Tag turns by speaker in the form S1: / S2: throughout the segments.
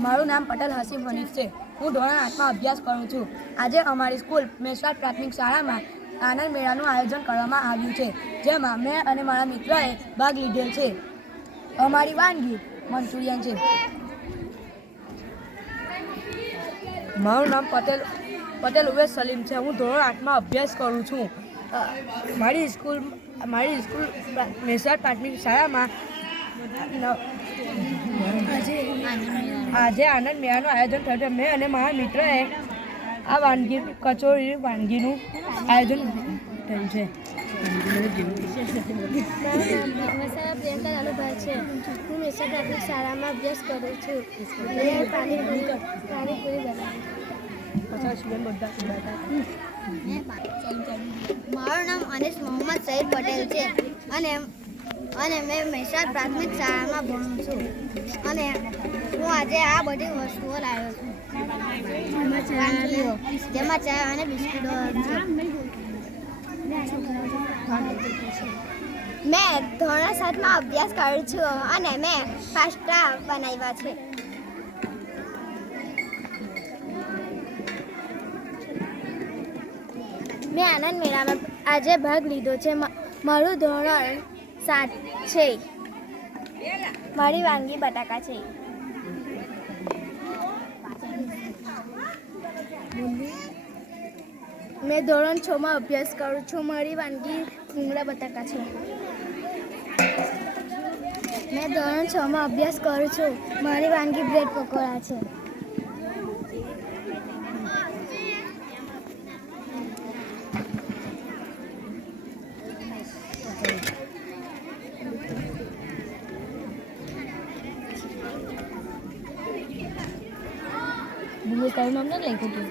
S1: મારું નામ પટેલ હસીફ હનીફ છે. હું ધોરણ આઠમાં અભ્યાસ કરું છું. આજે અમારી સ્કૂલ મેસવાડ પ્રાથમિક શાળામાં આનંદ મેળાનું આયોજન કરવામાં આવ્યું છે, જેમાં મેં અને મારા મિત્રએ ભાગ લીધેલ છે. અમારી વાનગી મંચુરિયન છે. મારું નામ પટેલ પટેલ ઉવેશ સલીમ છે. હું ધોરણ આઠમાં અભ્યાસ કરું છું. મારી સ્કૂલ મારી સ્કૂલ પ્રા- પ્રાથમિક શાળામાં આજે આનંદ મેળાનું આયોજન થયું છે. મેં અને મારા મિત્રએ આ વાનગી કચોરી વાનગીનું આયોજન થયું છે
S2: મસાલા પ્રિયંકા છે હું પ્રાથમિક શાળામાં અભ્યાસ કરું છું.
S3: મારું નામ અનિશ મોહમ્મદ સઈદ પટેલ છે અને અને મેં મહેસાણ પ્રાથમિક શાળામાં ભણું છું. અને હું આજે આ બધી વસ્તુઓ લાવ્યો છું. જેમાં ચા અને બિસ્કીટો મેં ધોરણ સાતમાં અભ્યાસ કરું છું અને મેં પાસ્તા બનાવ્યા છે.
S2: મેં આનંદ મેળામાં આજે ભાગ લીધો છે. મારું ધોરણ સાત છે. મારી વાનગી બટાકા છે. મેં ધોરણ છમાં અભ્યાસ કરું છું. મારી વાનગી ભૂંગળા બટાકા છે. મેં ધોરણ છમાં અભ્યાસ કરું છું. મારી વાનગી બ્રેડ પકોડા છે.
S1: બીજું કયું નામ નથી લખ્યું તું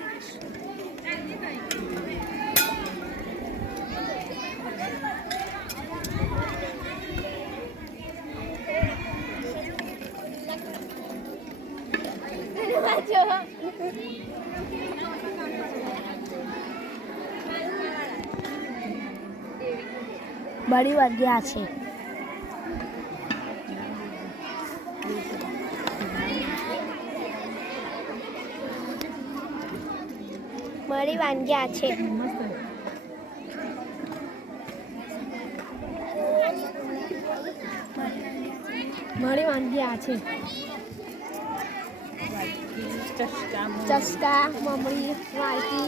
S2: બળી આ છે. મારી વાનગી આ છે. મારી વાનગી આ છે. ચસ્કા મમરી વાલકી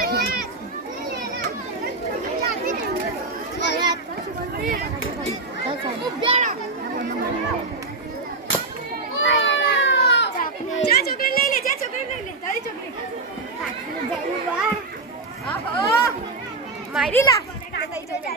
S1: મારી લા